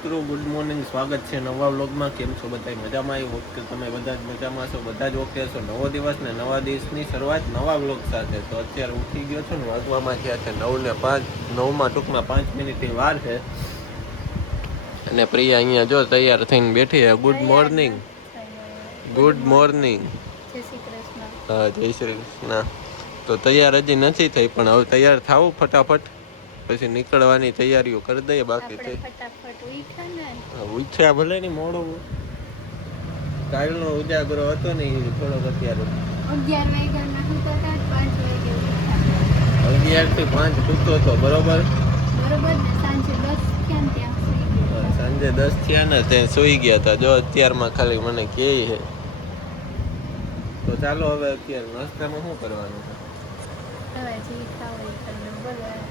મિત્રો, good morning. સ્વાગત છે નવા વ્લોગમાં. કેમ છો બધા? મજામાં? આવી હોપ કે તમે બધા જ મજામાં છો, બધા જ ઓકે છો. નવો દિવસ ને નવા દિવસની શરૂઆત નવા વ્લોગ સાથે. તો અત્યારે ઉઠી ગયો છો ને, વાગવામાં થયા છે 9:05. 9માં ટૂંકમાં 5 મિનિટની વાર છે. અને પ્રિયા અહીંયા જો તૈયાર થઈને બેઠી છે. Good morning. Good morning. જય શ્રી કૃષ્ણ. હા, જય શ્રી કૃષ્ણ. તો તૈયાર હજી નથી થઈ, પણ હવે તૈયાર થાવું ફટાફટ, પછી નીકળવાની તૈયારીઓ કરી દઈએ. બાકી તે ફટાફટ ઉઠ્યા ભલે ની મોડું, કાલનો ઉજાગરો હતો ને એ થોડોક અત્યારે 11 વાગ્યાના હતો, 5 વાગે 11 થી 5 સૂતો હતો. બરોબર ને સાંજે 10 થયા ને ત્યાં સુઈ ગયા. સાંજે 10 થયા ને ત્યાં સુઈ ગયા હતા. જો અત્યારમાં ખાલી મને કહે છે. તો ચાલો હવે અત્યારે નાસ્તામાં શું કરવાનું છે? હવે જી ખાવું એ તમને બોલાવે.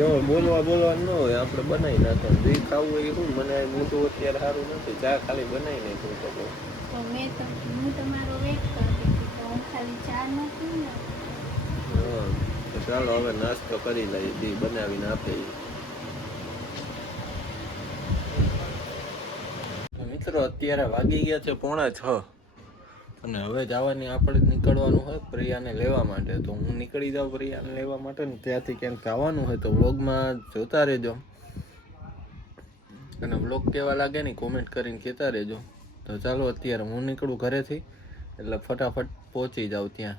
એવું બોલવાનું ન હોય, આપણે બનાવી નાખવાનું. જે ખાવું હોય એ શું. મને મોટું અત્યારે સારું નથી. ચા ખાલી બનાવી નાખ્યું તો હું તમારો વેઇટ કરતી હતી, તો હું ખાલી ચા નથી ને. હા, તો ચાલો હવે નાસ્તો કરી લઈએ. જે બનાવીને આપે મિત્રો. અત્યારે વાગી ગયા છે 5:45 અને હવે જવાની આપણે નીકળવાનું હોય પ્રિયાને લેવા માટે. તો હું નીકળી જાઉં પ્રિયાને લેવા માટે ને ત્યાંથી ક્યાંક જવાનું હોય તો વ્લોગમાં જોતા રહેજો. અને વ્લોગ કેવા લાગે ને કોમેન્ટ કરીને કહેતા રહેજો. તો ચાલો અત્યારે હું નીકળું ઘરેથી, એટલે ફટાફટ પહોંચી જાઉં ત્યાં.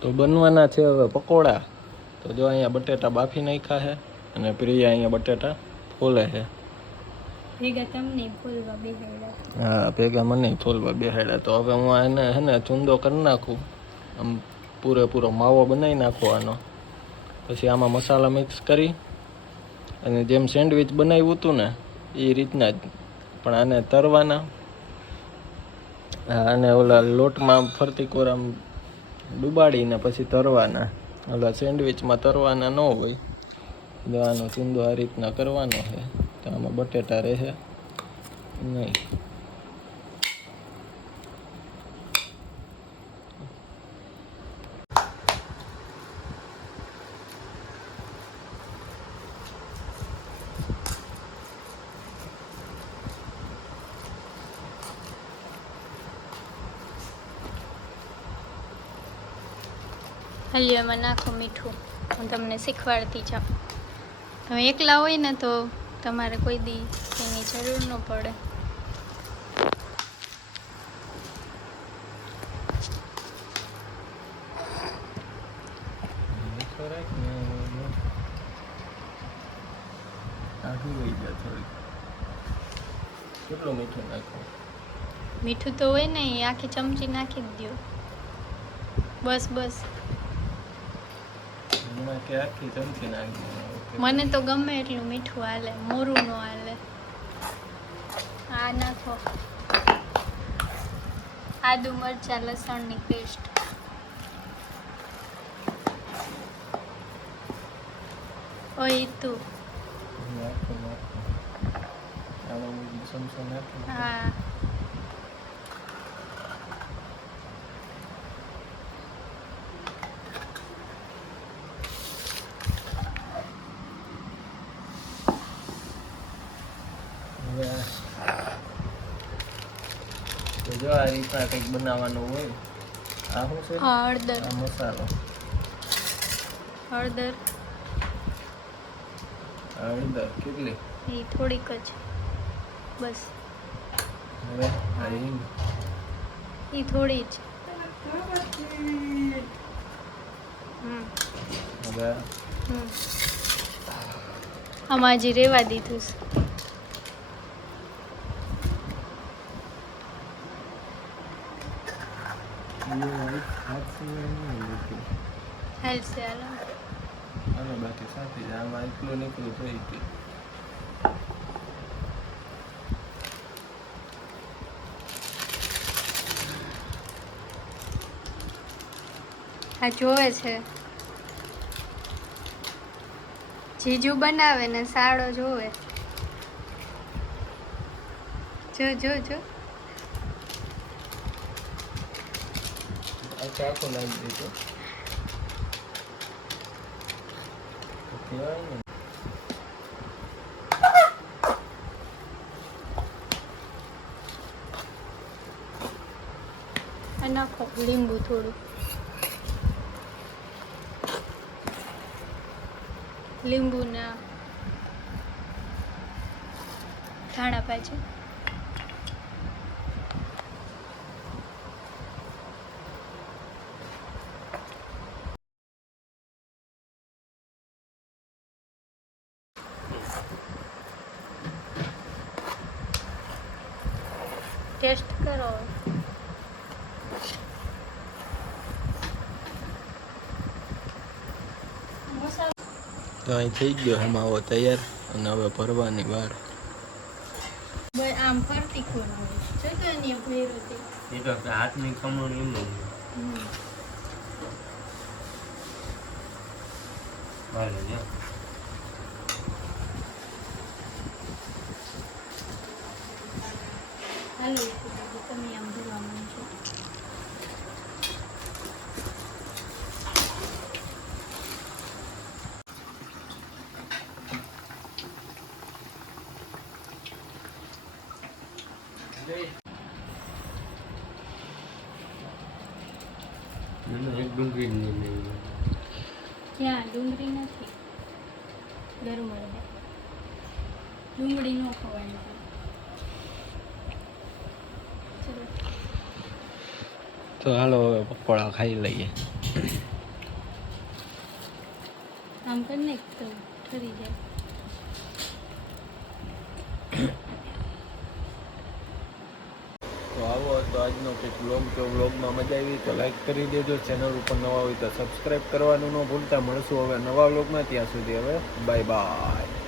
તો બનવાના છે હવે પકોડા. તો જો અહીંયા બટેટા બાફી નાખ્યા છે અને પ્રિયા અહીંયા બટેટા ફોલે છે. ભેગા તમને ફોલવા બેહાડ્યા. હા, ભેગા મને ફોલવા બેહાડ્યા. તો હવે હું એને હે ને ચૂંદો કરી નાખું. આમ પૂરેપૂરો માવો બનાવી નાખવાનો. પછી આમાં મસાલા મિક્સ કરી અને જેમ સેન્ડવિચ બનાવ્યું હતું ને એ રીતના જ, પણ આને તરવાના. અને ઓલા લોટમાં ફરતી કોરામ ડુબાડીને પછી તરવાના. ઓલા સેન્ડવિચમાં તરવાના ન હોય. જો આનો ચૂંદો આ રીતના કરવાનો છે. તો આમાં બટેટા રહે નહીં. હલિયામાં નાખો મીઠું. હું તમને શીખવાડતી જાઉં. તમે એકલા હોય ને તો તમારે કોઈ દી એની જરૂર ન પડે. કેટલું મીઠું નાખવું? મીઠું તો હોય ને, એ આખી ચમચી નાખી જ દો. બસ બસ. આખી ચમચી નાખી. મને તો ગમે એટલું મીઠું હાલે, મોરું નો હાલે. આ નાખો આદુ મરચાં લસણની પેસ્ટ. ઓય તું હા. તો જો આ રીતના કંઈક બનાવવાનું હોય. આ શું છે? હળદર. આ મસાલો. હળદર કેટલી? એ થોડીક જ, બસ. હવે આ હિંગ. એ થોડી જ. હવે આમાં હજી રેવા દીધું છે. હાથ હાલશે હાલો. હાલો બાકી સાથે જ આમાં એટલું નીકળું થઈ ગયું. આ જોવે છે જીજુ બનાવે ને સાડો જોવે. જો જો જો આખું નાખી દીધું. કહેવાય ને આ નાખો લીંબુ થોડું. લીંબુ ના ધાણા ભાજી. ટેસ્ટ કરો. તો અહીં થઈ ગયો હમાવો તૈયાર અને હવે ભરવાની વાર. આમ ફરતી ખોલું જોઈ તો એની ભર્યું તે. એ તો હાથની ખમણ એમ ભારે છે. હાલો તમે આમ ભરવા માંડો. એક ડુંગળી નહીં. ક્યાં ડુંગળી નથી. ગરમ ડુંગળી ન ખવાય. તો હાલો હવે પકોડા ખાઈ લઈએ. આમ કરી નાખ તો ઠરી જાય. તો આવો તો આજનો કંઈક વ્લોગ જો વ્લોગમાં મજા આવી તો લાઈક કરી દેજો. ચેનલ ઉપર નવા હોય તો સબસ્ક્રાઈબ કરવાનું ન ભૂલતા. મળશું હવે નવા વ્લોગમાં. ત્યાં સુધી હવે બાય બાય.